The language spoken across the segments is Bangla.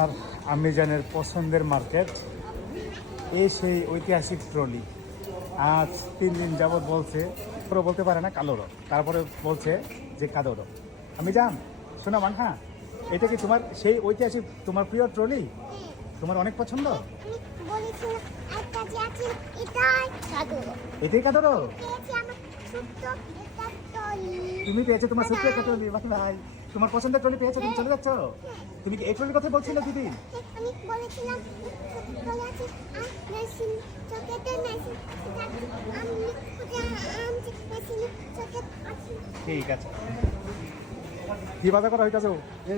আর আম্মিজানের পছন্দের মার্কেট, এই সেই ঐতিহাসিক ট্রলি। আজ 3 দিন যাবৎ বলছে, পুরো বলতে পারে না কালো রং, তারপরে বলছে যে কাদো রং। আমি জান শোনা মানহা, এটা কি তোমার সেই ঐতিহাসিক তোমার প্রিয় ট্রলি? তোমার অনেক পছন্দ? এটাই কাদো রং তুমি পেয়েছো, তোমার ছোট্ট একটা ট্রলি। ভাই তোমার পছন্দের ট্রলি পেয়েছো, তুমি চলে যাচ্ছ? তুমি কি এই ট্রলির কথা বলছিলে দিদি? আমি বলেছিলাম ঠিক আছে, কি বাজার করা হইতাছে?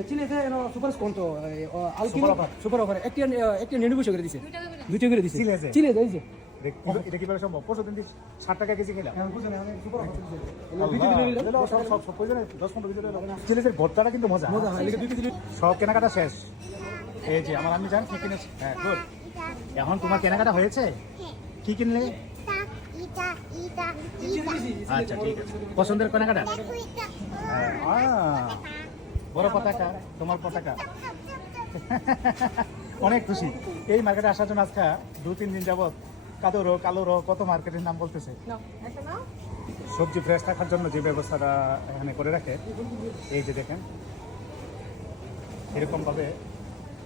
চিলেতে সুপার স্কন্টো Super offer. সুপার অফার একটা নেগোশিয়েট করে দিছে, 2 টাকা করে দিছে চিলেতে? চিলেতে এই যে এটা কিভাবে সম্ভব? পরশু দিন 60 টাকা কেজি খেলাম। সুপার অফার চিলের ভর্তাটা কিন্তু মজা। মজা হয়, 2 কেজি সব কেনাকাটা শেষ। এই যে আমার আম্মি জান কি কিনেছে। হ্যাঁ গুড। এখন তোমার কেনাকাটা হয়েছে? কি কিনলে? আচ্ছা ঠিক আছে, পছন্দের কেনাকাটা। বড় পতাকা, তোমার পতাকা। অনেক খুশি এই মার্কেটে আসার জন্য। আজকে 2-3 দিন যাবত কাদো রো কালো রো কত মার্কেটের নাম বলতেছে। সবজি ফ্রেশ রাখার জন্য যে ব্যবস্থাটা এখানে করে রাখে, এই যে দেখেন এরকমভাবে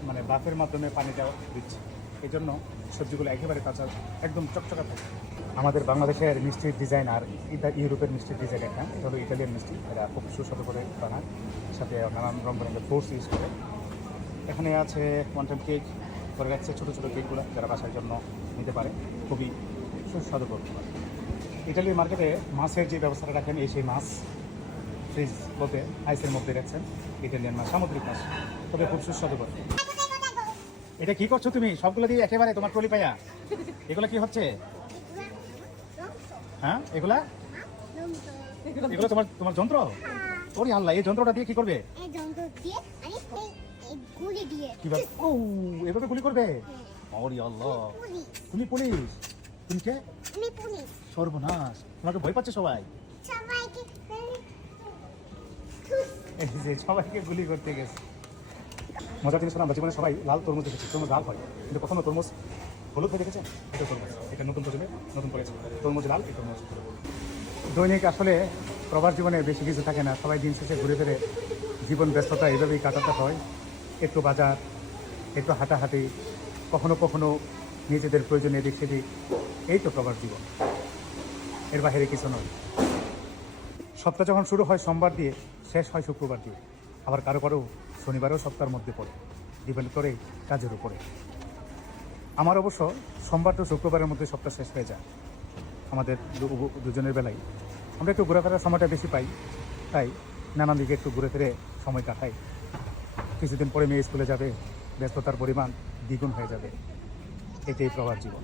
মানে বাফের মাধ্যমে পানি দেওয়া দিচ্ছে, এই জন্য সবজিগুলো একেবারে কাঁচা, একদম চকচকা থাকে। আমাদের বাংলাদেশের মিষ্টির ডিজাইন আর ইউরোপের মিষ্টির ডিজাইন একটা, এটা হলো ইটালিয়ান মিষ্টি। এটা খুব সুস্বাদু করে বানায়, সাথে নানান রঙ বেরঙের ফ্রুটস ইউজ করে। এখানে আছে ওয়ান টাইম কেক করে রাখছে, ছোটো ছোটো কেকগুলো যারা বাসার জন্য নিতে পারে, খুবই সুস্বাদু করতে পারে। ইটালির মার্কেটে মাছের যে ব্যবস্থাটা রাখেন, এই সেই মাছ ফ্রিজ বলতে আইসের মধ্যে রাখছেন, ইটালিয়ান মাছ, সামুদ্রিক মাছ, তবে খুব সুস্বাদু করে। এটা কি করছো তুমি? সবগুলো দিয়ে একেবারে তোমার ট্রলি পাইয়া? এগুলো কি হচ্ছে? হ্যাঁ এগুলো তোমার তোমার যন্ত্র? ওরে আল্লাহ, এই যন্ত্রটা দিয়ে কি করবে? কিভাবে? ও এভাবে গুলি করবে? ওরে আল্লাহ, তুমি পুলিশ? তুমি কে? সর্বনাশ, তোমাকে ভয় পাচ্ছে সবাই। এই যে সবাইকে গুলি করতে গেছে। মজার জিনিস হলো আমরা জীবনে সবাই লাল তরমুজ দেখেছি, তরমুজ লাল হয়, কিন্তু কখনো তরমুজ হলুদ হয়ে দেখেছেন? এটা তরমুজ, এটা নতুন প্রজন্মের নতুন করেছে, তরমুজ লাল, এই তরমুজ। দৈনিক আসলে প্রবাস জীবনে বেশি কিছু থাকে না, সবাই দিন শেষে ঘুরে ফিরে জীবন ব্যস্ততা এইভাবেই কাটাতে হয়। একটু বাজার, একটু হাঁটাহাঁটি, কখনো কখনো নিজেদের প্রয়োজনে এদিক সেদিক, এই তো প্রবাস জীবন, এর বাইরে কিছু নয়। সপ্তাহ যখন শুরু হয় সোমবার দিয়ে, শেষ হয় শুক্রবার দিয়ে, আবার কারো কারো শনিবারও সপ্তাহের মধ্যে পড়ে, ডিপেন্ড করে কাজের উপরে। আমার অবশ্য সোমবার তো শুক্রবারের মধ্যে সপ্তাহ শেষ হয়ে যায়। আমাদের দুজনের বেলায় আমরা একটু ঘোরাফেরার সময়টা বেশি পাই, তাই নানান দিকে একটু ঘুরে ফিরে সময় কাটাই। কিছুদিন পরে মেয়ে স্কুলে যাবে, ব্যস্ততার পরিমাণ দ্বিগুণ হয়ে যাবে। এটাই প্রবাস জীবন,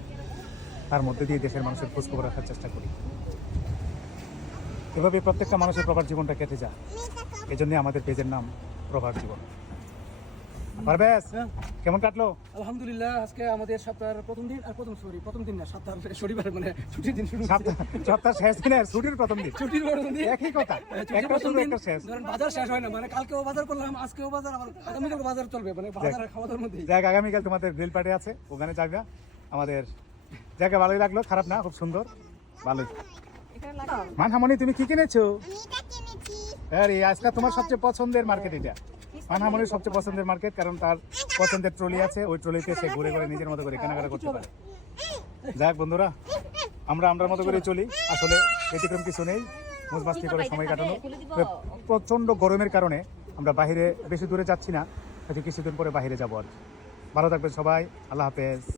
তার মধ্যে দিয়ে দেশের মানুষের খোঁজখবর রাখার চেষ্টা করি। এভাবে প্রত্যেকটা মানুষের প্রবাস জীবনটা কেটে যায়, এজন্য আমাদের পেজের নাম প্রবাস জীবন। পারবেশ, কেমন কাটলো? আলহামদুলিল্লাহ, আজকে আমাদের সপ্তাহের প্রথম দিন, আর প্রথম দিন না, সপ্তাহের শনিবার মানে ছুটির দিন শুরু। সপ্তাহ শেষ দিনের ছুটির প্রথম দিন, ছুটির প্রথম দিন একই কথা, একটা শুরু একটা শেষ। ধরেন বাজার শেষ হয় না, মানে কালকেও বাজার করলাম, আজকেও বাজার, আবার আগামীকাল বাজার চলবে, মানে বাজার খাওয়া দাওয়ার মধ্যেই। দেখ আগামীকাল তোমাদের গ্রিল পার্টি আছে, ওখানে যাবে। আমাদের জায়গা ভালোই লাগলো, খারাপ না, খুব সুন্দর, ভালোই। মানহামনি তুমি কি কিনেছো? আরে আজকে তোমার সবচেয়ে পছন্দের মার্কেট এটা, মানহামনির সবচেয়ে পছন্দের মার্কেট, কারণ তার পছন্দের ট্রলি আছে, ওই ট্রলিতে সে ঘুরে ঘুরে নিজের মতো করে কেনাকাটা করতে পারে। যাক বন্ধুরা, আমরা মতো করে চলি, আসলে ব্যতিক্রম কিছু নেই, মুজমাস্তি করে সময় কাটানো। প্রচণ্ড গরমের কারণে আমরা বাইরে বেশি দূরে যাচ্ছি না, হয়তো কিছুদিন পরে বাইরে যাবো আর কি। ভালো থাকবেন সবাই, আল্লাহ হাফেজ।